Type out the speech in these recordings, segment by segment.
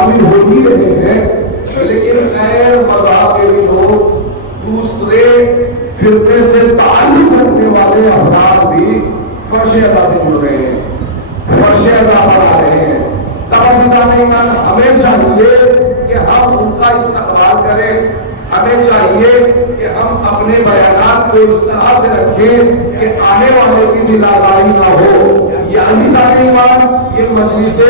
شامل ہو ہی رہے ہیں، لیکن غیر مذہب کے بھی لوگ دوسرے فرقے سے تعلق رکھنے والے افراد بھی فرش ادا سے جڑ رہے ہیں، فرش ادا بنا رہے ہیں۔ ہمیں چاہیے کہ ہم ان کا استقبال کریں، ہمیں چاہیے کہ ہم اپنے بیانات کو اس طرح سے رکھیں کہ آنے والے کی دل آزاری نہ ہو۔ یہ عزیزان ایمان، یہ مجلس،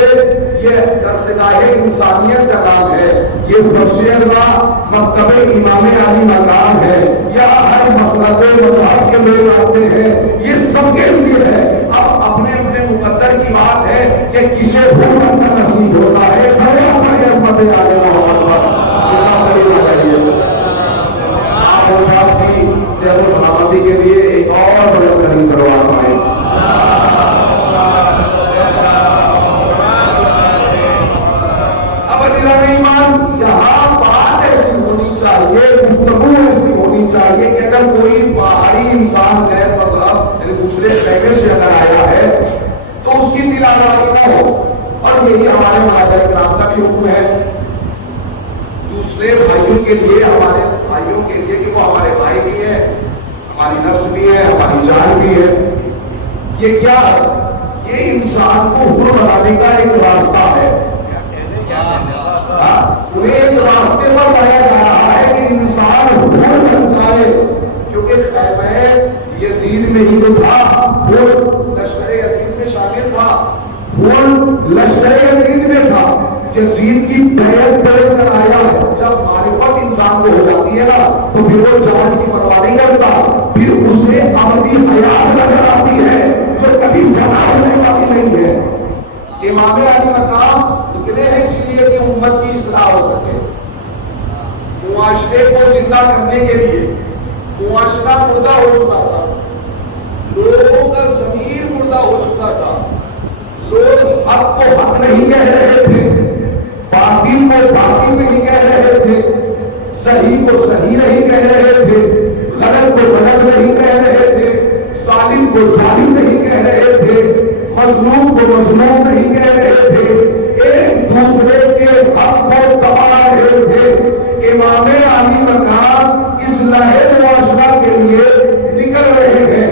یہ درسگاہ انسانیت کا نام ہے، یہ فرش اعضا مکتب امام علی مقام ہے، یہاں ہر مسلک مذہب کے لوگ آتے ہیں، یہ سب کے لیے ہے۔ اب اپنے اپنے مقدر کی بات ہے کہ کسے بھول کا نصیب ہوتا ہے، سب اپنی عظمت عالی محمد آپ صاحب کی صحت و سلامتی کے لیے ایک اور بلند ترین صلوات پڑھیں۔ اب عزیزان ایمان، یہاں بات ایسی ہونی چاہیے، گفتگو ایسی ہونی چاہیے کہ اگر کوئی باہری انسان غیر مذہب یعنی دوسرے خیمے سے اگر آیا ہے تو اس کی دل آزاری نہ ہو، اور یہی ہمارے معاہدہ کرام کا بھی حکم ہے دوسرے بھائیوں کے لیے، ہمارے بھائیوں کے لیے کہ وہ ہمارے بھائی بھی ہیں، ہماری نفس بھی ہے، ہماری جان بھی ہے۔ یہ کیا ہے؟ یہ انسان کو حر بنانے کا ایک راستہ ہے، انہیں ایک راستے پر لایا جا رہا ہے کہ انسان حر بن جائے، کیونکہ خیمہ یزید میں ہی تو تھا، وہ لشکر یزید میں شامل تھا، وہ لشکر یزید میں تھا، یزید کی بیعت کر آیا ہے۔ جب معرفت انسان کو ہو جاتی ہے نا تو پھر وہ جان کی پرواہ نہیں کرتا، پھر اسے ابدی حیات نظر آتی ہے جو کبھی فنا ہونے والی نہیں ہے۔ امام علی مقام نکلے ہیں اس لیے کہ امت کی اصلاح ہو سکے، معاشرے کو زندہ کرنے کے لیے۔ معاشرہ مردہ ہو چکا تھا، لوگوں کا ضمیر مردہ ہو چکا تھا، لوگ حق کو حق نہیں کہہ رہے تھے، باطل کو باطل نہیں کہہ رہے تھے، صحیح کو صحیح نہیں کہہ رہے تھے، غلط کو غلط نہیں کہہ رہے تھے، ظالم کو ظالم نہیں کہہ رہے تھے، مظلوم کو مظلوم نہیں کہہ رہے تھے، ایک دوسرے کے حق کو دبا رہے تھے۔ امام علی مقام اصلاح معاشرہ کے لیے نکل رہے ہیں،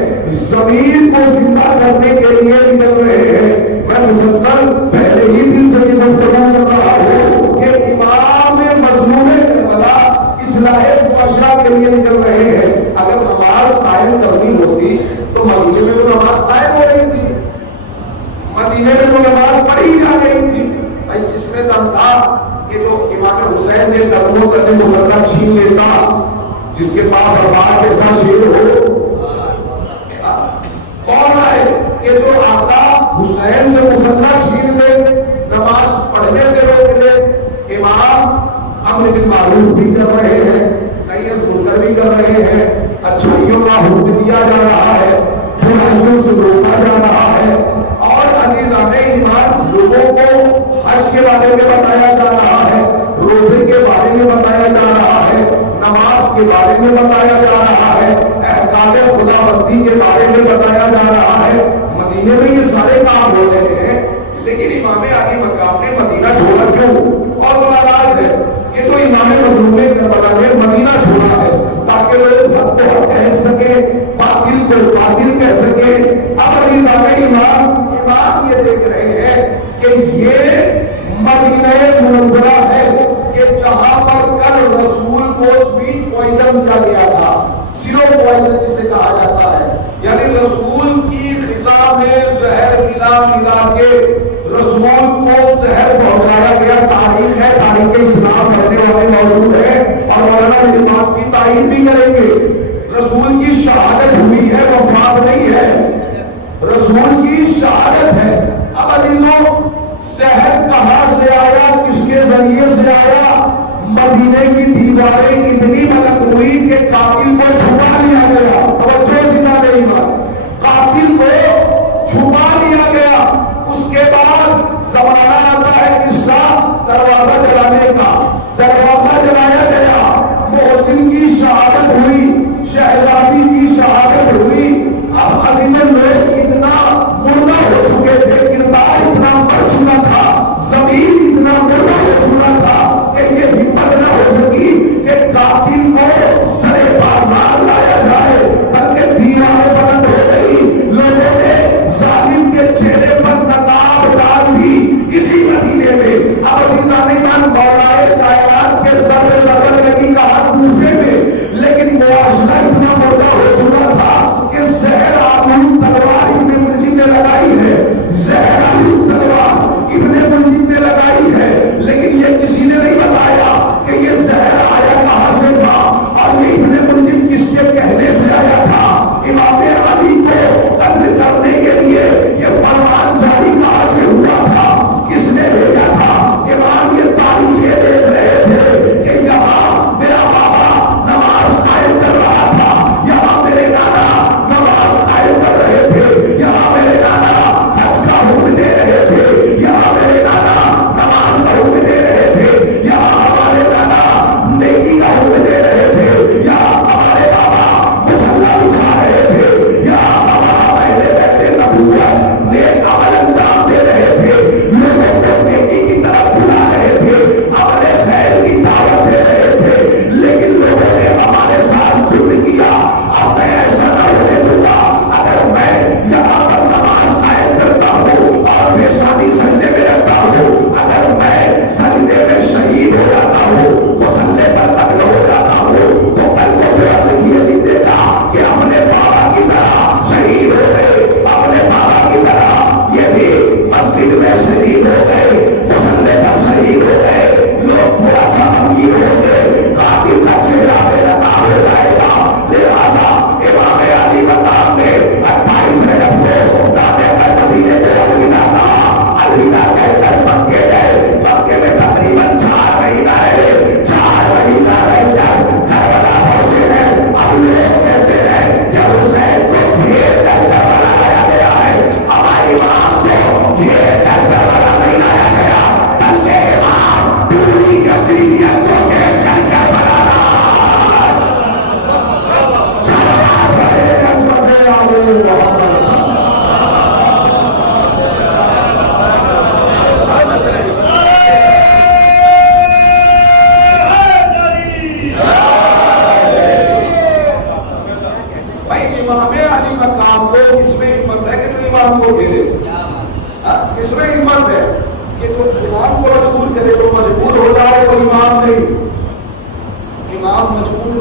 ضمیر کو زندہ کرنے کے لیے نکل رہے ہیں۔ میں مسلسل پہلے ہی دن سے یہ گفتگو کر رہا ہوں کہ امام مظلوم کربلا اصلاح معاشرہ کے لیے نکل رہے ہیں۔ اگر نماز قائم کرنی ہوتی تو مدینے میں تو نماز قائم ہو رہی تھی، مدینے میں تو نماز پڑھی جا رہی تھی۔ بھائی کس میں دم تھا کہ جو امام حسین نے قدموں قدم مسلح چھین لیتا، جس کے پاس ارباز جیسا شیر ہو؟ کون آئے کہ جو آقا حسین سے مسلح چھین لے، نماز پڑھنے سے روک لے؟ امام امر بالمعروف بھی کر رہے ہیں، نہی از منکر بھی کر رہے ہیں، اچھائیوں کا حکم دیا جا رہا ہے، برائیوں سے روکا جا رہا ہے، اور عزیزان ایمان لوگوں کو حج کے بارے میں بتایا جا رہا ہے، روزے کے بارے میں بتایا جا رہا ہے، نماز کے بارے میں بتایا جا رہا ہے، احکام خدا بندی کے بارے میں بتایا جا رہا ہے۔ مدینے میں یہ سارے کام ہو رہے ہیں، لیکن امام علی مقام نے مدینہ چھوڑا کیوں؟ اور ناراض ہے کہ جو امام مظلوم کربلا نے مدینہ چھوڑا ہے تاکہ لوگ حق کو حق کہہ سکے، باطل کو باطل کہہ سکے۔ اب عزیزان امام یہ دیکھ رہے ہیں کہ یہ مدینہ منورہ ہے کہ جہاں پر کل رسول کو سویٹ پوائزن کیا گیا تھا، سیرو پوائزن جسے کہا جاتا ہے، یعنی رسول کی غذا میں زہر ملا کے رسول کو زہر پہنچایا گیا۔ تاریخ ہے، تاریخ اسلام پڑھنے والے موجود ہیں اور مولانا اس بات کی تائید بھی کریں گے۔ رسول کی شہادت ہوئی ہے، وفات نہیں ہے، رسول کی شہادت ہے۔ اب عزیزوں زہر کہاں سے آیا، کس کے ذریعے سے آیا؟ مدینے کی دیواریں اتنی بلند ہوئی کہ قاتل کو چھپا لیا گیا۔ توجہ عزیزان ایمان، قاتل کو چھپا لیا گیا۔ اس کے بعد زمانہ آتا ہے کس کا؟ دروازہ جلانے کا، دروازہ جلایا گیا، محسن کی شہادت ہوئی، شہزادی کی شہادت ہوئی۔ اب عزیزاً لوگ اتنا مردہ ہو چکے تھے، کردار اتنا مر چکا تھا، زمین اتنا مردہ ہو چکا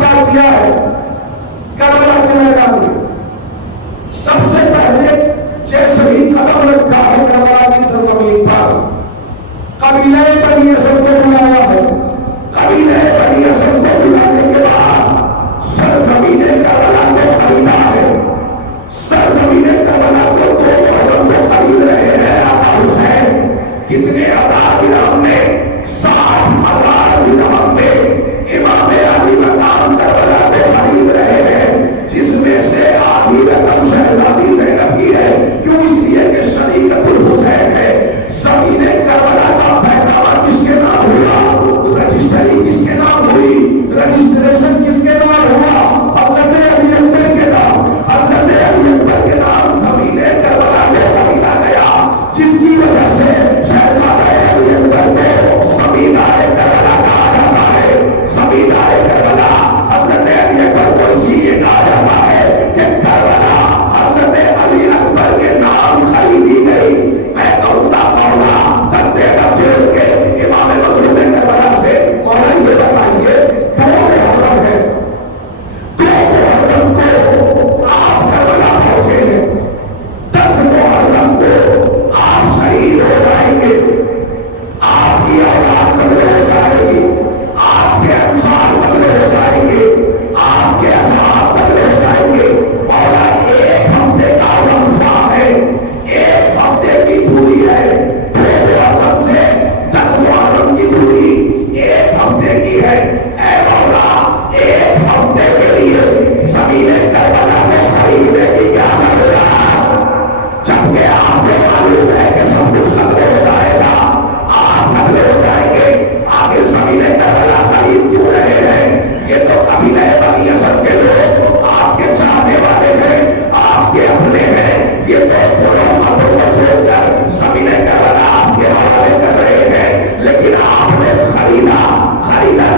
کام کیا کیا ہے کربلا کے میدان میں؟ سب سے پہلے جیسے ہی قدم رکھا ہے کربلا کی سرزمین پر، قبیلہ بنی اسد کو بلایا ہے، قبیلہ بنی اسد کو بلانے کے بعد سرزمین کربلا کو خریدا ہے، سرزمین کربلا کو 2 محرم کو خرید رہے ہیں آقا حسین۔ کتنے ہزار درہم میں؟ 60,000 درہم میں امام علی مقام کربلا کو خرید رہے ہیں، جس میں سے آدھی رقم شہزادی زینب کی ہے۔ کیوں؟ اس لیے کہ شریعت الحسین ہے۔ زمین کربلا کا پیغامہ کس کے نام ہوا؟ رجسٹری کس کے نام ہوئی؟ رجسٹریشن کس کے نام ہوا؟ حضرت علی اکبر کے نام، حضرت علی اکبر کے نام زمین کربلا کو خریدا گیا، جس کی وجہ سے شہزادہ علی اکبر کو زمیندار کربلا کہا جاتا ہے۔ زمیندار کربلا حضرت علی اکبر کو اسی لیے کہا جاتا ہے کہ کربلا حضرت علی اکبر کے نام خریدی گئی۔ میں کہوں گا مولا دستے رب جوڑ کے امام مظلوم کربلا سے مولا یہ بتائیے 2 محرم ہے، 2 محرم کو آپ کربلا پہنچے ہیں، 10 محرم کو آپ شہید ہو جائیں گے، آپ کی اولاد قتل ہو جائے گی، آپ کے انصار قتل ہو جائیں گے، آپ کے اصحاب قتل ہو جائیں گے۔ مولا 1 ہفتے کا وقفہ ہے، 1 ہفتے کی دوری ہے، 2 محرم سے 10 محرم کی دوری 1 ہفتے کی ہے۔ اے مولا 1 ہفتے کے لیے زمین کربلا کو خریدنے کی کیا ضرورت؟ جبکہ آپ کو معلوم ہے کہ سب کچھ قتل ہو جائے گا، آپ قتل ہو جائیں گے، آخر زمین کربلا خرید کیوں رہے ہیں؟ یہ تو قبیلہ بنی اسد کے لوگ آپ کے چاہنے والے ہیں، آپ کے اپنے ہیں، یہ تو پوروں ماتوں کو چھوڑ کر زمین کربلا آپ کے حوالے کر رہے ہیں، لیکن آپ نے خریدا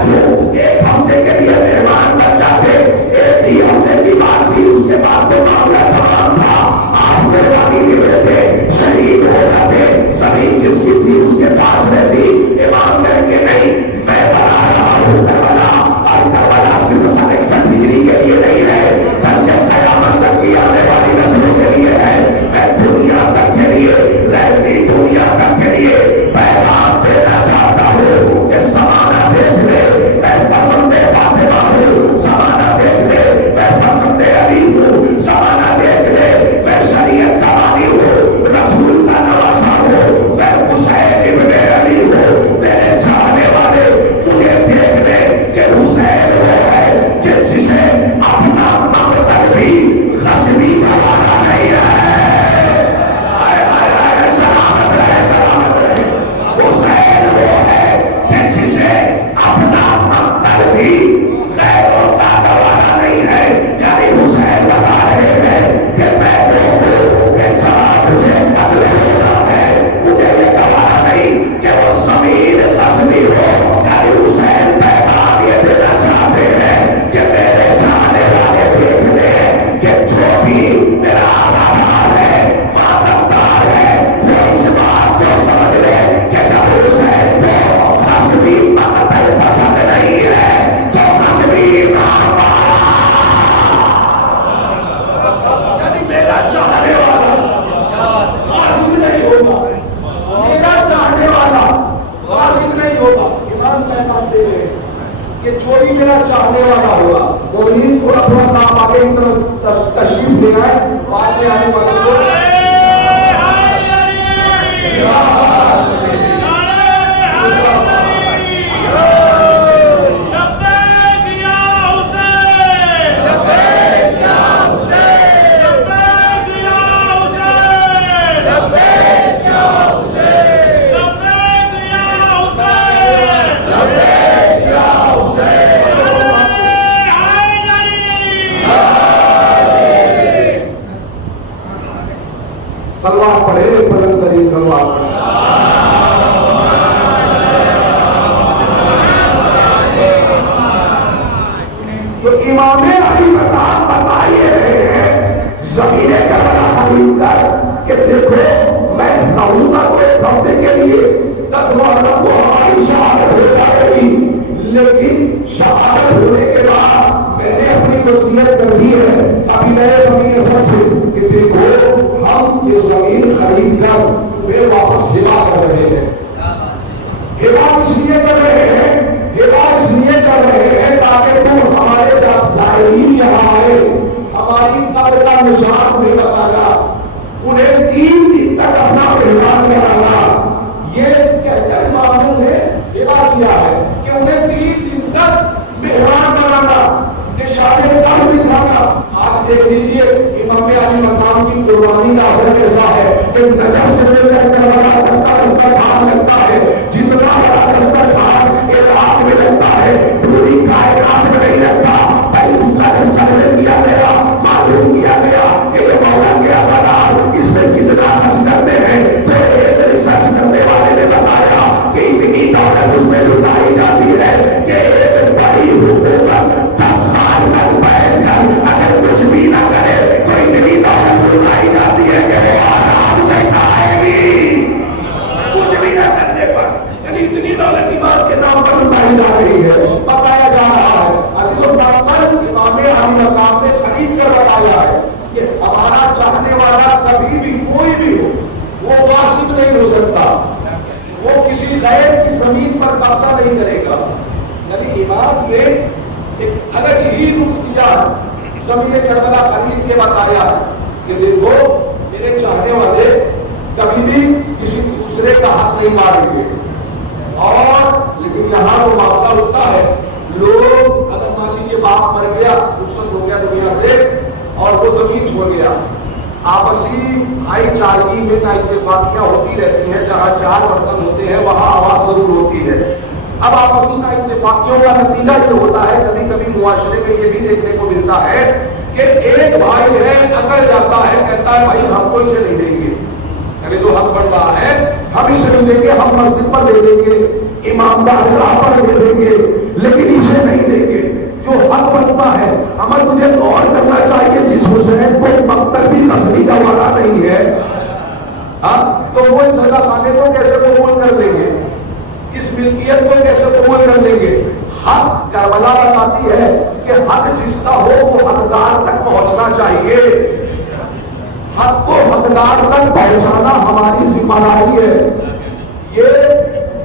کیوں؟ 1 ہفتے کے لیے مہمان بن جاتے، 1 ہی ہفتے کی بات تھی، اس کے بعد تو معاملہ تمام تھا، آپ قربانی دے دیتے، شہید ہو جاتے، زمین جس کی تھی اس کے پاس رہتی۔ امام کہیں گے نہیں، میں بنا رہا ہوں کربلا، اور کربلا صرف 61 ہجری کے لیے نہیں ہے، بلکہ قیامت تک کی آنے والی نسلوں کے لیے ہے۔ میں دنیا تک کے لیے، رہتی دنیا تک کے لیے پیغام دینا چاہتا ہوں کہ زمانہ دیکھ لے، میں فرزند فاطمہ ہوں، زمانہ دیکھ لے، میں فرزند علی ہوں، زمانہ دیکھ لے، میں شریعت کا بانی ہوں، رسول کا نواسا ہوں، میں حسین ابن علی ہوں۔ میرے چاہنے والے مجھے دیکھ لے کہ حسین وہ ہے کہ جسے اپنا مقتل بھی غصبی کروانا نہیں ہے۔ سلامت رہے، سلامت رہے۔ حسین وہ ہے کہ جسے اپنا مقتل بھی غیروں کا کروانا نہیں ہے۔ یعنی حسین بتا رہے ہیں کہ میں وہ ہوں کہ جہاں مجھے قتل ہونا ہے، مجھے یہ کروانا نہیں کہ وہ زمین غصبی ہو۔ یعنی حسین پیغام یہ دینا چاہتے ہیں کہ میرے چاہنے والے دیکھ لیں کہ جو بھی میرا آزادار ہے، ماتمدار ہے، وہ اس بات کو سمجھ لے کہ جب حسین کو غصبی مقتل پسند نہیں ہے تو غصبی مارا۔ یعنی میرا چاہنے والا غاصب نہیں ہوگا، میرا چاہنے والا غاصب نہیں ہوگا۔ امام پیغام دے رہے ہیں کہ جو بھی میرا چاہنے والا ہوگا، مومنین تھوڑا تھوڑا سا آپ آگے کی طرف تشریف لے آئے، بعد میں آنے والے کو سلوات پڑھے، بلند ترین سلوات۔ ہلاک اس لیے کر رہے ہیں، ہلاک اس لیے کر رہے ہیں تاکہ تم ہمارے جب زائرین یہاں آئے ہماری قبر کا نشان بھی بتایا، انہیں 3 دن تک اپنا مہمان بنانا. یہ کہہ کر امام نے ہلا دیا ہے کہ انہیں 3 دن تک مہمان بنانا، نشان قبر دکھانا. آج دیکھ لیجیے امام علی مقام کی قربانی کا اثر کیسا ہے کہ نجف سے لے کر کربلا تک کا دسترخوان لگتا ہے، جتنا بڑا دسترخوان عراق میں لگتا ہے پوری کائنات میں نہیں لگتا. بھائی اس کا جب سرے کیا گیا، معلوم کیا گیا کہ یہ مولا کے اثرات اس میں کتنا خرچ کرتے ہیں، تو ایک ریسرچ کرنے والے نے بتایا کہ اتنی دولت اس میں لٹائی جاتی ہے کہ ایک بڑی حکومت 10 سال تک بیٹھ کر اگر کچھ بھی نہ کرے تو اتنی دولت لٹائی جاتی ہے کہ وہ آرام سے کھائے گی کچھ بھی نہ کرنے پر. یعنی اتنی دولت ایمان کے نام پر لٹائی جا رہی ہے، بتایا جا رہا ہے. عزیز و محترم، امام علی مقام نے خرید کر بتایا ہے کہ ہمارا چاہنے والا کبھی بھی کوئی بھی ہو وہ واصف نہیں ہو سکتا، وہ کسی غیر کی زمین پر قبضہ نہیں کرے گا. یعنی امام نے ایک الگ ہی اختیار زمین کربلا خرید کے بتایا ہے کہ دیکھو میرے چاہنے والے کبھی بھی کسی دوسرے کا حق نہیں ماریں گے. اور لیکن یہاں تو معاملہ ہوتا ہے، لوگ اگر مان لیجیے باپ مر گیا، رخصت ہو گیا دنیا سے اور وہ زمین چھوڑ گیا، آپسی بھائی چارگی میں نا اتفاقیاں ہوتی رہتی ہیں، جہاں 4 برتن ہوتے ہیں وہاں آواز ضرور ہوتی ہے. اب آپسی نا اتفاقیوں کا نتیجہ یہ ہوتا ہے، کبھی کبھی معاشرے میں یہ بھی دیکھنے کو ملتا ہے کہ ایک بھائی ہے اکڑ جاتا ہے، کہتا ہے بھائی ہم کو اسے نہیں دیں گے، یعنی جو حق بن رہا ہے ہم اسے نہیں دیں گے، ہم مسجد پر دے دیں گے، امام بارگاہ پر دے دیں گے، لیکن اسے نہیں دیں گے جو حق بنتا ہے. ہمیں مجھے غور کرنا چاہیے، جس حسین کو مقتل بھی قصدی کا وعدہ نہیں ہے تو وہ اس سزا خانے کو کیسے قبول کر لیں گے، اس ملکیت کو کیسے قبول کر لیں گے. حق کربلا بتاتی ہے کہ حق جس کا ہو وہ حقدار تک پہنچنا چاہیے. حق کو حقدار تک پہنچانا ہماری ذمہ داری ہے. یہ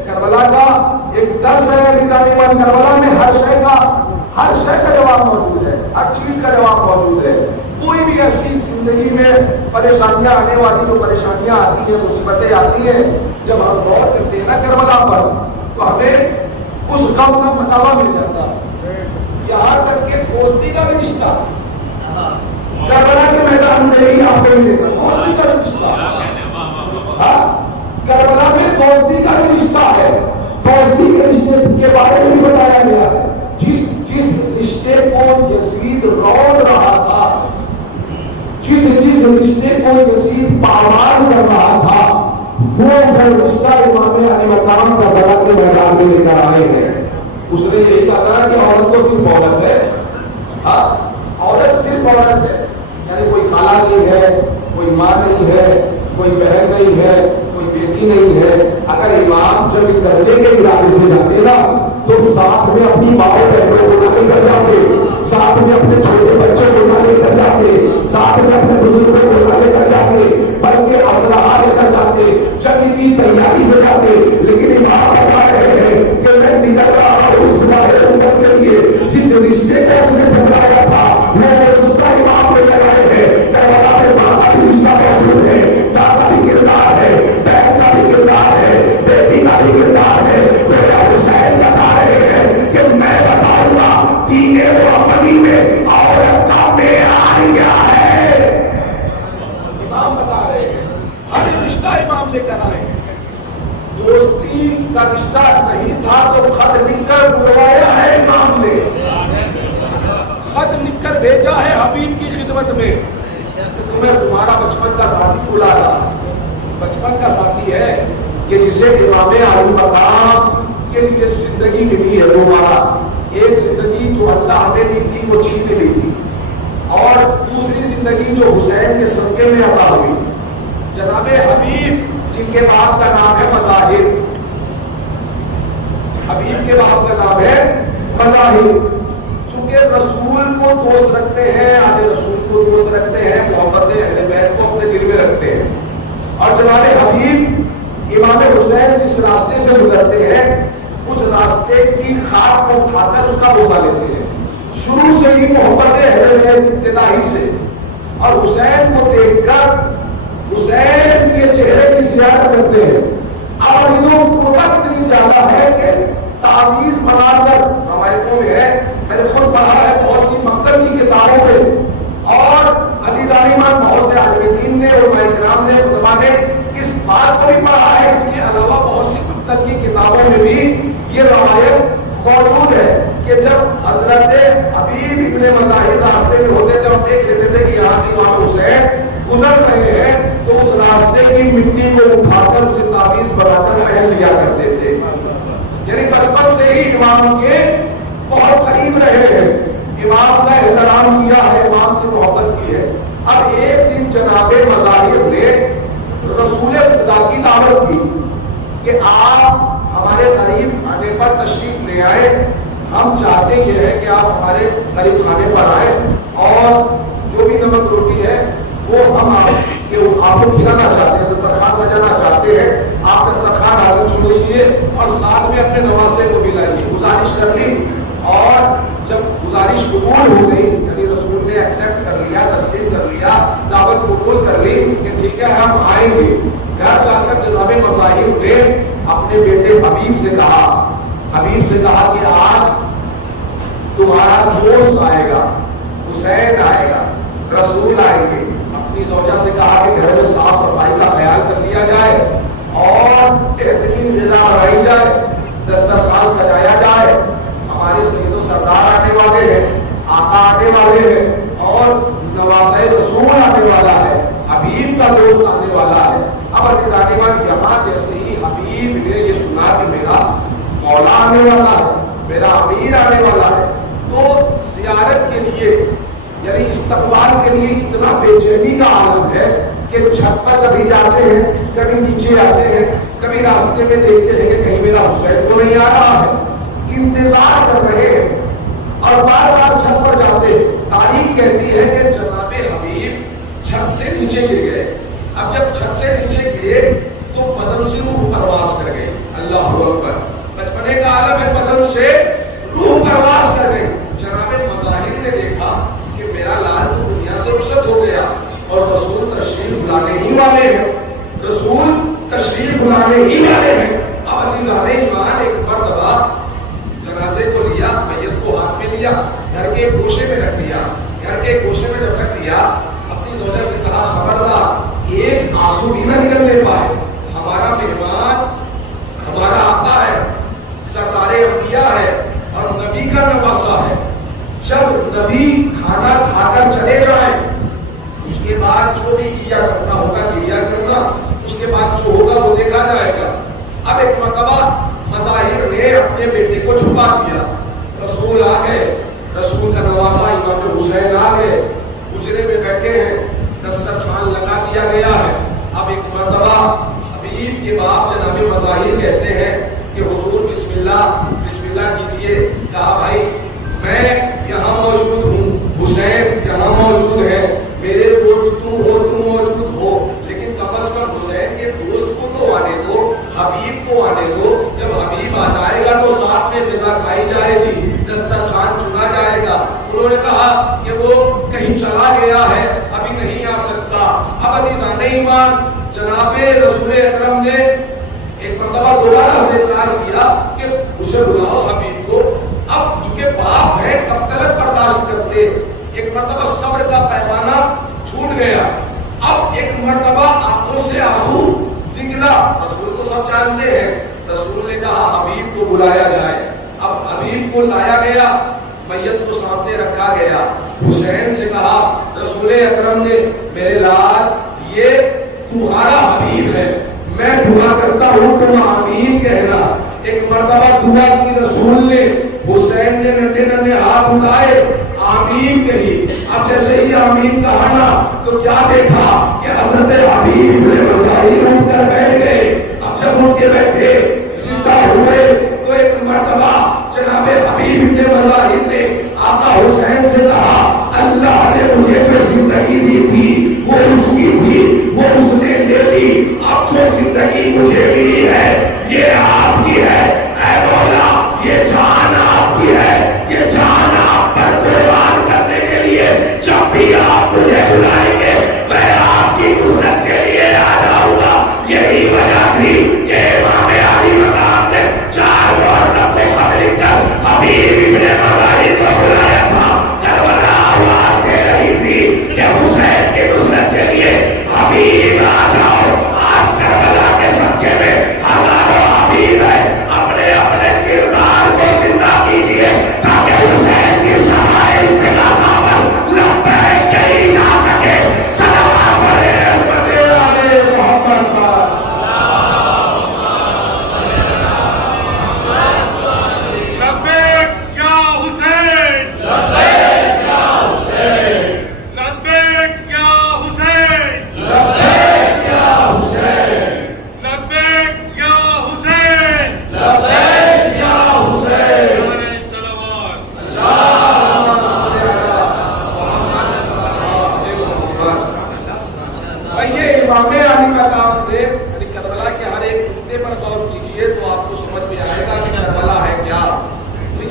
کربلا کا ایک درس ہے. کربلا میں ہر شے کا جواب موجود ہے، ہر چیز کا جواب موجود ہے. کوئی بھی ایسی زندگی میں پریشانیاں آنے والی، جو پریشانیاں آتی ہیں، مصیبتیں آتی ہیں، جب ہم غور کرتے ہیں نا کربلا پر تو ہمیں اس غم کا متاوا مل جاتا ہے. یہاں تک کہ دوستی کا بھی رشتہ کربلا کے میدان میں ہی آپ کو ملے گا. دوستی کا بھی رشتہ، کربلا میں دوستی کا بھی رشتہ ہے. دوستی کے رشتے کے بارے میں بھی بتایا گیا ہے. جس رشتے کو یزید روک رہا تھا، جس رشتے کو یزید پامال کر رہا تھا، وہ رشتہ امام علی مقام کربلا کے میدان میں لے کر آئے ہیں. اس نے یہی کہا کہ عورت تو صرف عورت ہے، عورت صرف عورت ہے، یعنی کوئی خالہ نہیں ہے، کوئی ماں نہیں ہے، کوئی بہن نہیں ہے، کوئی بیٹی نہیں ہے. اگر امام جب کرنے کے ارادے سے جاتے نا تو ساتھ میں اپنی ماں بہنوں کو نہ لے کر جاتے، ساتھ میں اپنے چھوٹے بچوں کو نہ لے کر جاتے، ساتھ میں اپنے بزرگوں کو نہ لے کر جاتے، بلکہ اسلحہ لے کر جاتے، جنگ کی تیاری سے جاتے. لیکن امام بتا رہے ہیں کہ میں نکل رہا ہوں اس باہر امت کے لیے. جس رشتے کو اس نے ٹکرایا تھا وہ رشتہ امام لے کر آئے ہیں. کربلا میں ماں کا بھی رشتہ موجود ہے، دادا بھی کردار ہے، بہن کا بھی کردار ہے، بیٹی کا بھی کردار ہے. میرا حسین بتا رہے ہیں کہ میں بتاؤں گا دین محمدی میں عورت کا معیار کیا ہے. امام بتا رہے ہیں، ہر رشتہ امام لے کر آئے ہیں. دوستی کا رشتہ نہیں تھا تو خط لکھ کر بلوایا ہے امام نے، خط لکھ کر بھیجا ہے حبیب کی خدمت میں کہ تمہیں تمہارا بچپن کا ساتھی بلا رہا. بچپن کا ساتھی ہے کہ جسے امام علی مقام کے لیے زندگی ملی ہے دوبارہ. ایک زندگی جو اللہ نے دی تھی وہ چھین لی تھی، اور دوسری زندگی جو حسین کے صدقے میں عطا ہوئی. جناب حبیب جن کے باپ کا نام ہے مظاہر، حبیب کے باپ کا نام ہے مظاہر، چونکہ رسول کو دوست رکھتے ہیں، آل رسول کو دوست رکھتے ہیں، محبت اہل بیت کو اپنے دل میں رکھتے ہیں. اور جناب حبیب امام حسین جس راستے سے گزرتے ہیں ایک کی خاک کو کھا کر اس کا بوسہ لیتے ہیں. شروع سے ہی محبت اہل بیت ابتدائی سے. اور حسین کو دیکھ کر حسین کے چہرے کی زیارت کرتے ہیں. اور یہ قربت اتنی زیادہ ہے کہ تعویذ بنا کر ہمارے قوم ہے، میں نے خود پڑھا ہے بہت سی مکتب کی کتابوں میں، اور عزیزان ایمان بہت سے عالم دین نے اور علماء کرام نے خطبہ نے اس بات کو بھی پڑھا ہے. اس کے علاوہ بہت سی مکتب کی کتابوں میں بھی یہ روایت موجود ہے کہ جب حضرت حبیب ابن مظاہر راستے میں ہوتے تھے اور دیکھ لیتے تھے کہ یہاں سے امام حسین گزر رہے ہیں تو اس راستے کی مٹی کو اٹھا کر اسے تعویذ بنا کر پہن لیا کرتے تھے. یعنی بچپن سے ہی امام کے بہت قریب رہے ہیں، امام کا احترام کیا ہے، امام سے محبت کی ہے. اب ایک دن جناب مظاہر نے رسول خدا کی دعوت کی کہ آپ ہمارے قریب آنے پر تشریف لے آئے، ہم چاہتے یہ ہے کہ آپ ہمارے قریب کھانے پر آئے اور جو بھی نمک روٹی ہے وہ ہم آپ کو کھلانا چاہتے ہیں، دسترخوان سجانا چاہتے ہیں. آپ دسترخوان آگے چن لیجئے اور ساتھ میں اپنے نواسے کو بھی لائیے. گزارش کر لی اور جب گزارش قبول ہو گئی، یعنی رسول نے ایکسپٹ کر لیا، تسلیم کر لیا، دعوت قبول کر لی کہ ٹھیک ہے ہم آئیں گے. گھر جا کر جناب مظاہر نے اپنے بیٹے حبیب سے کہا کہ آج تمہارا دوست آئے گا، حسین آئے گا، رسول آئیں گے. اپنی زوجہ سے کہا کہ گھر میں صاف صفائی کا خیال کر لیا جائے اور بہترین غذا بنائی جائے، دسترخوان سجایا جائے. ہمارے سید و سردار آنے والے ہیں، آقا آنے والے ہیں اور نواسۂ رسول آنے والا ہے، حبیب کا دوست آنے والا ہے. اب عزیزان ایمان یہاں جیسے ہی حبیب نے یہ سنا کہ میرا مولا آنے والا ہے، میرا امیر آنے والا ہے، تو زیارت کے لیے یعنی استقبال کے لیے اتنا بے چینی کا عالم ہے کہ چھت پر کبھی جاتے ہیں، کبھی نیچے آتے ہیں، کبھی راستے میں دیکھتے ہیں کہ کہیں میرا حسین تو نہیں آ رہا ہے، انتظار کر رہے ہیں اور بار بار چھت پر جاتے ہیں. تاریخ کہتی ہے کہ جناب حبیب چھت سے نیچے گر گئے. اب جب چھت سے نیچے گرے تو بدن سے روح پرواز کر گئی. اللہ اکبر، بچپنے کا عالم ہے، بدن سے روح پرواز کر گئی. جناب مظاہر نے دیکھا کہ میرا لال تو دنیا سے رخصت ہو گیا اور رسول تشریف لانے ہی والے ہیں، رسول تشریف لانے ہی والے ہیں. اب عزیزان ایمان ایک مرتبہ جنازے کو لیا، میت کو ہاتھ میں لیا، گھر کے گوشے میں رکھ دیا. گھر کے گوشے میں جب رکھ دیا اپنی زوجہ سے کہا خبردار ایک آنسو بھی نہ نکلنے پائے، ہمارا مہمان ہمارا آقا ہے، سردار انبیاء ہے اور نبی کا نواسا ہے. جب نبی کھانا کھا کر چلے جائیں اس کے بعد جو بھی کیا کرنا ہوگا گریا کرنا، اس کے بعد جو ہوگا وہ دیکھا جائے گا. اب ایک مرتبہ مظاہر نے اپنے بیٹے کو چھپا دیا. رسول آ گئے، رسول کا نواسا امام حسین آ گئے، حجرے میں بیٹھے ہیں، دسترخوان لگا دیا گیا ہے. اب ایک مرتبہ حبیب کے باپ جناب مظاہر کہتے ہیں کہ حضور بسم اللہ کیجئے. کہا بھائی میں یہاں موجود ہوں، حسین یہاں موجود ہے، میرے دوست تم ہو، تم موجود ہو، لیکن کم از کم حسین کے دوست کو تو آنے دو، حبیب کو آنے دو. جب حبیب آ جائے گا تو ساتھ میں غذا کھائی جائے گی، دسترخوان چنا جائے گا. انہوں نے کہا کہ وہ کہیں چلا گیا ہے، ابھی نہیں آ سکتا. اب عزیزان ایمان جناب رسول اکرم نے ایک مرتبہ دوبارہ سے اقرار کیا کہ اسے بلاؤ حبیب کو. اب چونکہ باپ ہے کب تلک برداشت کرتے، ایک مرتبہ صبر کا پیمانہ چھوٹ گیا. اب ایک مرتبہ آنکھوں سے آنسو نکلا. رسول تو سب جانتے ہیں، رسول نے کہا حبیب کو بلایا جائے. اب حبیب کو لایا گیا، میت کو سامنے رکھا گیا. حسین سے کہا رسول اکرم نے میرے لال یہ تمہارا حبیب ہے، میں دعا کرتا ہوں تم آمین کہنا. ایک مرتبہ دعا کی، رسول نے حسین نے ننھے ننھے ہاتھ اٹھائے، آمین کہی. اب جیسے ہی آمین کہا نا تو کیا دیکھا کہ حضرت حبیب ابن مظاہر اٹھ کر بیٹھ گئے. اب جب اٹھ کے بیٹھے زندہ ہوئے تو ایک مرتبہ جناب حبیب ابن مظاہر نے آقا حسین سے کہا اللہ نے مجھے جو زندگی دی تھی وہ اس کی تھی، وہ اس نے دے دی. اب جو زندگی مجھے ملی ہے یہ آپ کی ہے، اے مولا یہ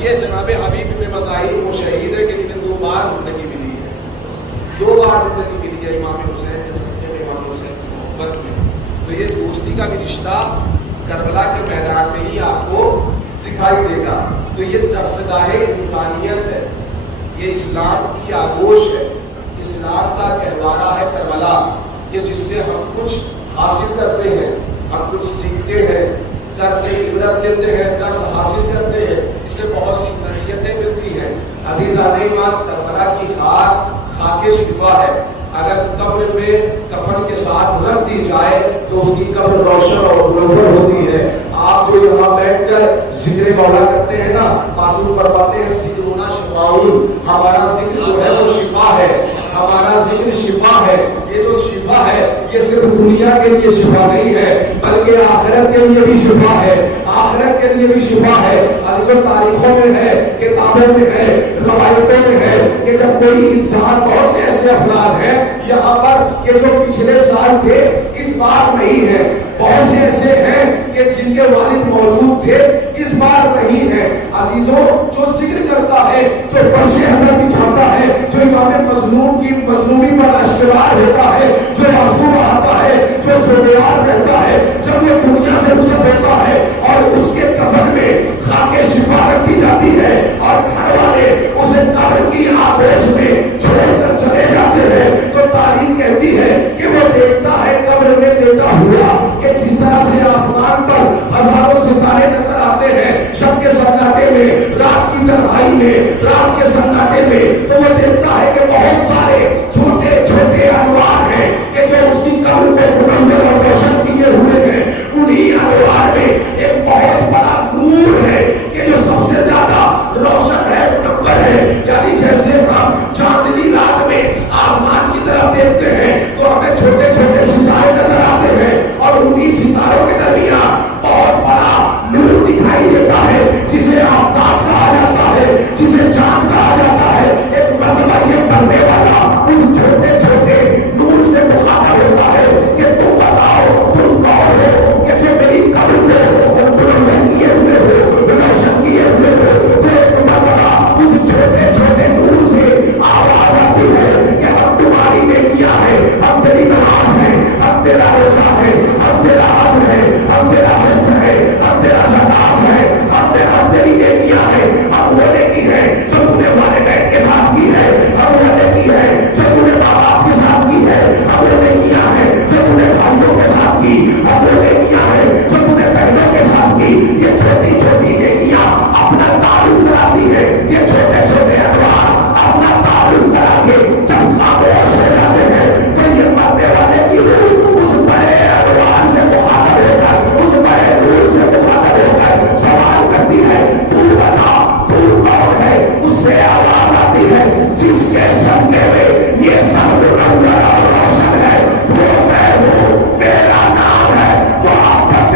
یہ جناب حبیب بن مظاہر وہ شہید ہے کہ جنہیں 2 بار زندگی ملی ہے، 2 بار زندگی ملی ہے امام حسین کے صدقے میں، امام حسین کی محبت میں. تو یہ دوستی کا بھی رشتہ کربلا کے میدان میں ہی آپ کو دکھائی دے گا. تو یہ درسگاہ انسانیت ہے، یہ اسلام کی آغوش ہے، اسلام کا گہوارہ ہے کربلا، کہ جس سے ہم کچھ حاصل کرتے ہیں، ہم کچھ سیکھتے ہیں، درس عبرت لیتے ہیں، درس حاصل کرتے ہیں، اس سے بہت سی نصیحتیں ملتی ہیں. عزیزان ایمان، کربلا کی خاک شفا ہے. اگر قبر میں کفن کے ساتھ رکھ دی جائے تو اس کی قبر روشن اور منور ہوتی ہے. آپ جو یہاں بیٹھ کر ذکر مولا کرتے ہیں نا، معصوم فرماتے ہیں ذکرنا شفاؤن، ہمارا ذکر جو ہے وہ شفا ہے، ہمارا ذکر شفا ہے. یہ جو شفا ہے یہ صرف دنیا کے لیے شفا نہیں ہے بلکہ آخرت کے لیے بھی شفا ہے، آخرت کے لیے بھی شفا ہے. جو تاریخوں میں ہے، کتابوں میں ہے، روایتوں میں ہے کہ جب کوئی انسان، بہت سے ایسے افراد ہیں یہاں پر کہ جو پچھلے سال تھے اس بار نہیں ہے، بہت سے ایسے ہیں کہ جن کے والد موجود تھے اس بار نہیں ہے. عزیزوں، جو ذکر کرتا ہے، جو فرش حضرت بچھاتا ہے، جو امام مظلوم کی مظلومی پر اشتبار ہوتا ہے، جو آنسو بہاتا ہے، جو سوگوار رہتا ہے، جب یہ دنیا سے رخصت ہوتا ہے اور اس کے کفن میں خاک شفا رکھی جاتی ہے اور گھر والے اسے قبر کی آغوش میں چھوڑ کر چلے جاتے ہیں، تو تاریخ کہتی ہے کہ وہ دیکھتا ہے قبر میں لیٹا ہوا کہ جس طرح سے آسمان پر ہزاروں ستارے نظر آتے ہیں شب کے سناٹے میں، رات کی تنہائی میں، رات کے سناٹے میں، تو وہ دیکھتا ہے کہ بہت سارے چھوٹے چھوٹے انوار ہیں کہ جو اس کی قبر کو منور اور روشن کیے ہوئے ہیں. انہی انوار میں ایک بہت بڑا نور ہے کہ جو سب سے زیادہ روشن ہے، منور ہے. یعنی جیسے ہم چاندنی رات میں آسمان کی طرف دیکھتے ہیں تو ہمیں چھوٹے چھوٹے ستارے نظر آتے ہیں اور انہی ستاروں کے درمیان بہت بڑا نور دکھائی دیتا ہے جسے آفتاب کہا جاتا ہے، جسے چاند کہا جاتا ہے. ایک مرتبہ یہ کرنے والا اس چھوٹے چھوٹے نور سے مخاطب ہوتا ہے کہ تم بتاؤ تم کون ہو کہ جو میری قبر کو روشن کیے ہوئے ہو، روشن کیے ہوئے ہو. تو ایک مرتبہ اس چھوٹے چھوٹے نور سے آواز آتی ہے کہ ہم تمہاری نیکیاں ہیں، ہم تیری نماز ہے، ہم تیرا روزہ ہے، ہم تیرا حج ہے، ہم تیرا حج ہے، ہم تیرا زکات ہے، ہم تیری نیکیاں ہیں. ہم وہ نیکی ہے جو تم نے والدین کے ساتھ کی ہے، ہم وہ نیکی ہے جو تم نے ماں باپ کے ساتھ کی ہے، ہم وہ نیکیاں ہیں جو تم نے بھائیوں کے ساتھ کی، ہم وہ نیکیاں ہیں جو تم نے بہنوں کے ساتھ کی. یہ چھوٹی چھوٹی نیکیاں اپنا تعارف کراتی ہے، یہ چھوٹے چھوٹے انوار اپنا تعارف کرا کے جب خاموش ہو جاتے ہیں تو یہ مرنے والے کی روح اس بڑے انوار سے مخاطب ہو کر، اس بڑے نور سے مخاطب ہو کر سوال کرتی ہے، تو بتا تو کون ہے. اس سے آواز آتی ہے جس کے صدقے میں یہ سب منور اور روشن ہے وہ میں ہوں، میرا نام ہے محمد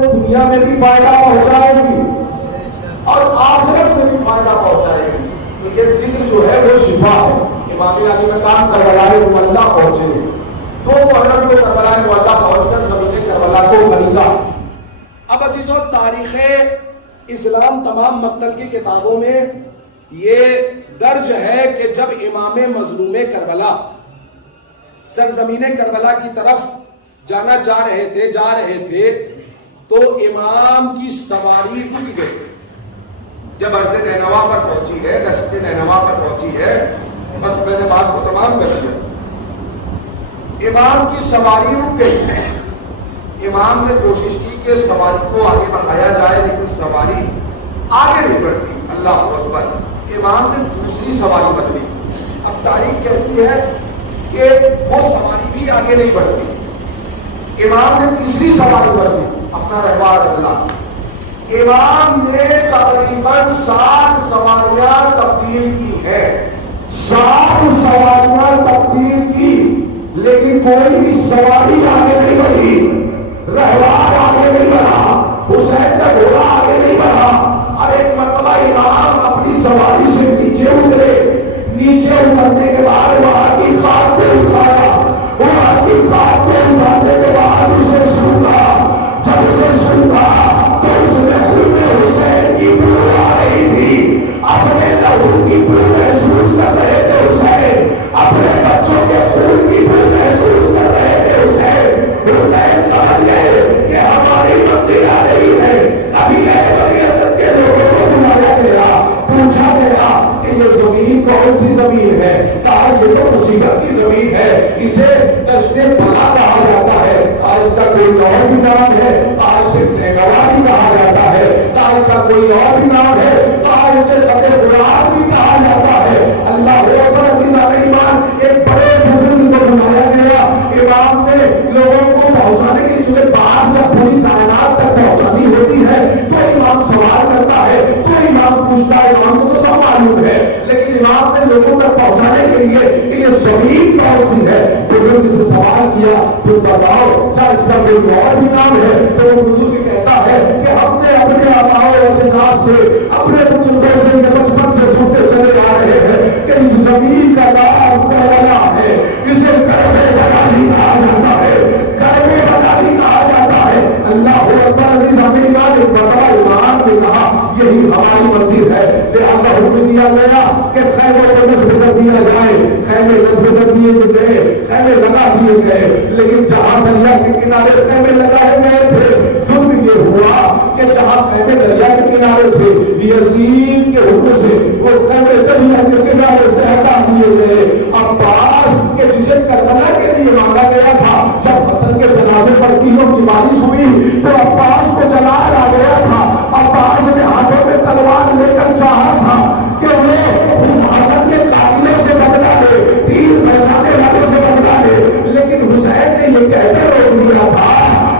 دنیا میں بھی فائدہ پہنچائے گی اور آخرت میں بھی فائدہ پہنچائے گی. تو یہ ذکر جو ہے وہ شفا ہے. امام علی مقام کربلا معلیٰ پہنچے تو محرم کو کربلا معلیٰ پہنچ کر زمین کربلا کو خریدا. اب عزیزوں، تاریخ اسلام تمام مقتل کی کتابوں میں یہ درج ہے کہ جب امام مظلوم کربلا سرزمین کربلا کی طرف جانا چاہ رہے تھے تو امام کی سواری رک گئی. جب عرض نینوا پر پہنچی ہے، دشت نینوا پر پہنچی ہے، بس میں نے بات کو تمام کر دیا. امام کی سواری رک گئی. امام نے کوشش کی کہ سواری کو آگے بڑھایا جائے لیکن سواری آگے نہیں بڑھتی. اللہ اکبر. امام نے دوسری سواری بدلی. اب تاریخ کہتی ہے کہ وہ سواری بھی آگے نہیں بڑھتی. امام نے تیسری سواری بدلی. اپنا رہوار اللہ. امام نے تقریباً 7 سواریاں تبدیل کی ہے. 7 سواریاں تبدیل کی لیکن کوئی بھی سواری آگے نہیں بڑھی، رہوار آگے نہیں بڑھا. بھی نام ہے، آج سے نیگوا بھی کہا جاتا ہے، آج کا کوئی اور بھی نام ہے، آج سے خط خدا بھی کہا جاتا ہے۔ اللہ اکبر عزیزان ایمان، ایک بڑے بزرگ کو بنایا گیا، امام نے لوگوں کو پہنچانے کے لیے بات جب پوری کائنات تک پہنچانی ہوتی ہے تو امام سوال کرتا ہے، تو امام پوچھتا ہے، امام کو تو سب معلوم ہے، لیکن امام نے لوگوں تک پہنچانے کے لیے کہ یہ زمین کون سی ہے، بزرگ سے سوال کیا، تو بتاؤ کیا اس کا کوئی اور بھی نام ہے؟ تو وہ بزرگ کہتا ہے کہ ہم نے اپنے آباؤ اجداد سے، اپنے بزرگوں سے یہ بچپن سے سنتے چلے آ رہے ہیں کہ اس زمین کا نام کربلا ہے، اسے کربلا بھی کہا جاتا ہے، کربلا بھی کہا جاتا ہے۔ اللہ اکبر عزیز امریکہ نے بڑا امام نے کہا یہی ہماری مسجد ہے، لہذا حکم دیا گیا کہ خیموں کو نصب کر دیا جائے، خیمے نصب کر دیے گئے، خیمے لگا دیے گئے، لیکن جہاں دریا کے کنارے خیمے لگائے گئے تھے، ظلم یہ ہوا کہ جہاں خیمے دریا کے کنارے تھے، یزید کے حکم سے وہ خیمے دریا کے کنارے سے ہٹا دیے گئے۔ عباس کے جسے کربلا کے لیے مانگا گیا تھا، جب حسن کے جنازے پر تینوں کی بارش ہوئی تو عباس کو جلایا گیا تھا، عباس نے ہاتھوں میں تلوار لے کر چاہا تھا کہ وہ حسن کے قاتلوں سے بدلا لے، تیر برسانے والوں سے بدلا لے، لیکن حسین نے یہ کہہ کر روک دیا تھا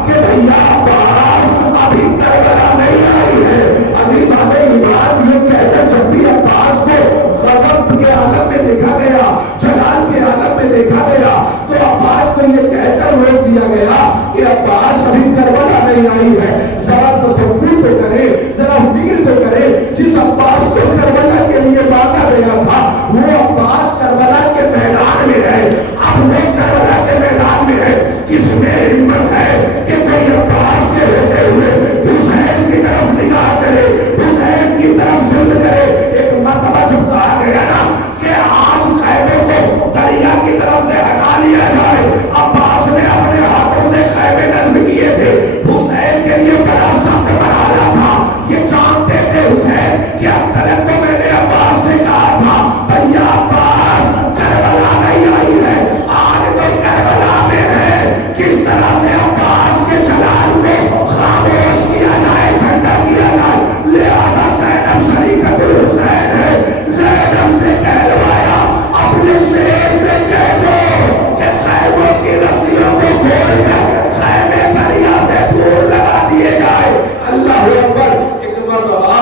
کہ بھیا عباس ابھی کربلا نہیں آئی ہے۔ عزیزان ایمان، یہ کہہ کر جب بھی عباس کو غضب کے عالم میں دیکھا گیا، جلال کے عالم میں دیکھا گیا، تو عباس کو یہ کہہ کر روک دیا گیا کہ عباس ابھی کربلا نہیں آئی ہے۔ ذرا تصور تو کرے، ذرا فکر تو کرے، جس عباس کو کربلا کے لیے مانگا گیا تھا وہ عباس کربلا کے میدان میں ہے، اب وہ کربلا کے میدان میں ہے، کس میں ہمت ہے کہ کوئی عباس کے ہوتے ہوئے حسین کی طرف نگاہ کرے، حسین کی طرف ظلم کرے۔ ایک مرتبہ جب کہا گیا نا کہ آج خیمے کو دریا کی طرف سے ہٹا لیا جائے، عباس نے اپنے ہاتھوں سے خیمے نصب کیے تھے، حسین کے لیے بڑا سخت مرحلہ تھا، یہ جانتے تھے حسین کہ اب تلک تو میں نے عباس سے کہا تھا بھیا عباس کربلا نہیں آئی ہے، آج تو کربلا میں ہے، کس طرح سے عباس کے جلال کو خاموش کیا جائے، ٹھنڈا کیا جائے۔ لہذا زینب شریکت الحسین ہے، زینب سے کہلوایا اپنے شیر سے کہہ دو کہ خیموں کی رسیوں کو کھول کر خیمے دریا سے دور لگا دیے جائے۔ اللہ اکبر۔ ایک مرتبہ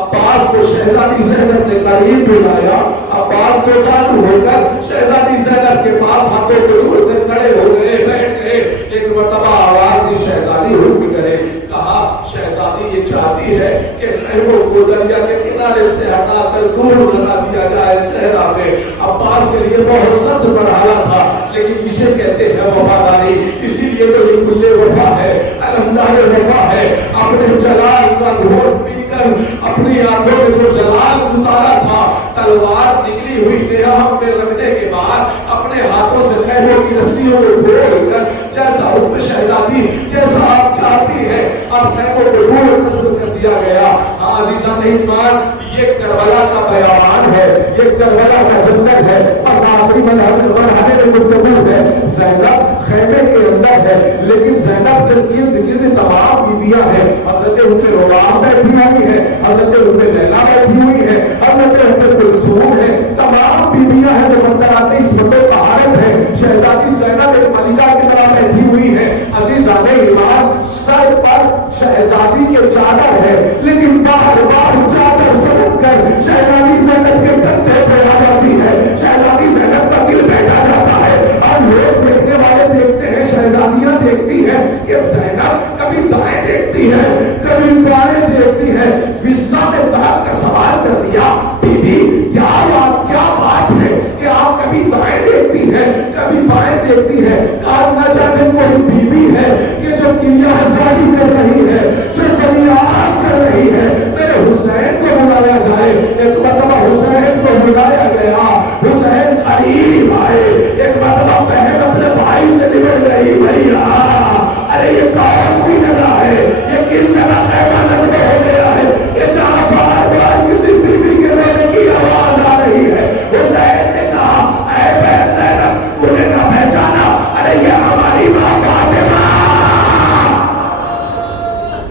عباس کو شہزادی زینب نے قریب بلایا، عباس کو ذات ہو کر شہزادی زینب کے پاس ہاتھوں کو جوڑ کر کھڑے ہو گئے، بیٹھ گئے۔ ایک مرتبہ آواز دی شہزادی حکم کرے، کہا شہزادی یہ چاہتی ہے کہ خیموں کو دریا کے کنارے سے ہٹا کر دور لگا دیا جائے صحرا میں۔ عباس کے لیے بہت سخت مرحلہ تھا، لیکن اسے کہتے ہیں وفاداری، اسی لیے تو یہ کلے وفا ہے، علمدار وفا ہے۔ اپنے جلال کا گھونٹ پی کر اپنی آنکھوں میں جو جلال اتارا تھا، تلوار نکلی ہوئی نگاہ میں رکھنے کے بعد اپنے ہاتھوں سے خیموں کی رسیوں کو کھول کر جیسا حکم شہزادی جیسا آپ چاہتی ہے اب خیموں کو دور نصب کر دیا گیا۔ عزیزان ایمان، یہ کربلا کا بیان ہے، یہ کربلا کا جنت ہے۔ بس آخری مرحلے میں گفتگو ہے، زینب خیمے کے اندر ہے، لیکن زینب کے ارد گرد تمام بیویاں ہیں، حضرت ام روام بیٹھی ہوئی ہے، حضرت ام لیلا بیٹھی ہوئی ہے، حضرت ام کلثوم ہے، تمام بیویاں ہیں، مقدرات عصمت و طہارت ہے۔ شہزادی زینب ایک ملکہ کی طرح بیٹھی ہوئی ہے۔ عزیزان ایمان، سر پر شہزادی کے چادر ہے، لیکن بار بار چادر سمجھ کر شہزادی زینب کے کندھے پہ آ جاتی ہے، شہزادی زینب کا دل بیٹھا جاتا ہے، اور لوگ دیکھنے والے دیکھتے ہیں، شہزادیاں دیکھتی ہیں کہ زینب کبھی دائیں دیکھتی ہے، کبھی بائیں دیکھتی ہے۔ فضا نے طلب کا سوال کر دیا، بی بی کیا بات ہے کہ آپ کبھی دائیں دیکھتی ہیں کبھی بائیں دیکھتی ہے؟ کہا نہ جانے کوئی بیوی ہے کہ جو کریا ازاری کر رہی ہے، جو فریاد کر رہی ہے، میرے حسین کو بلایا جائے۔ ایک مرتبہ حسین کو بلایا گیا، حسین قریب آئے، ایک مرتبہ بہن اپنے بھائی سے نمٹ گئی، بھیا ارے یہ کون سی جگہ ہے، یہ کس جگہ خیمہ نصب ہو گیا ہے، یہ جہاں بار بار کسی بیوی کے رونے کی آواز آ رہی ہے۔ حسین نے کہا اے بہن زینب، تو نے نہ پہچانا، ارے یہ ہماری ماں فاطمہ،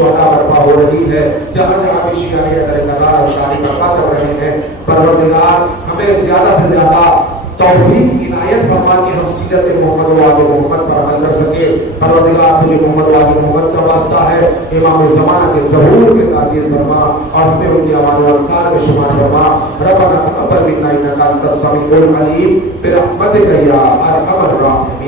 شہداء برپا ہو رہی ہے، جہاں جہاں بھی شیعہ کردار انصاری برپا کر رہے ہیں، پروردگار ہمیں زیادہ سے زیادہ توفیق عنایت فرما کہ ہم سیرت محمد و آل محمد پر عمل کر سکے۔ پروردگار تجھے محمد و آل محمد کا واسطہ ہے، امام زمانہ کے ظہور میں تعزیت فرما اور ہمیں ان کے اعمال و انصار میں شمار فرما۔ ربنا تقبل منا انک انت السمیع العلیم برحمتک یا ارحم الراحمین۔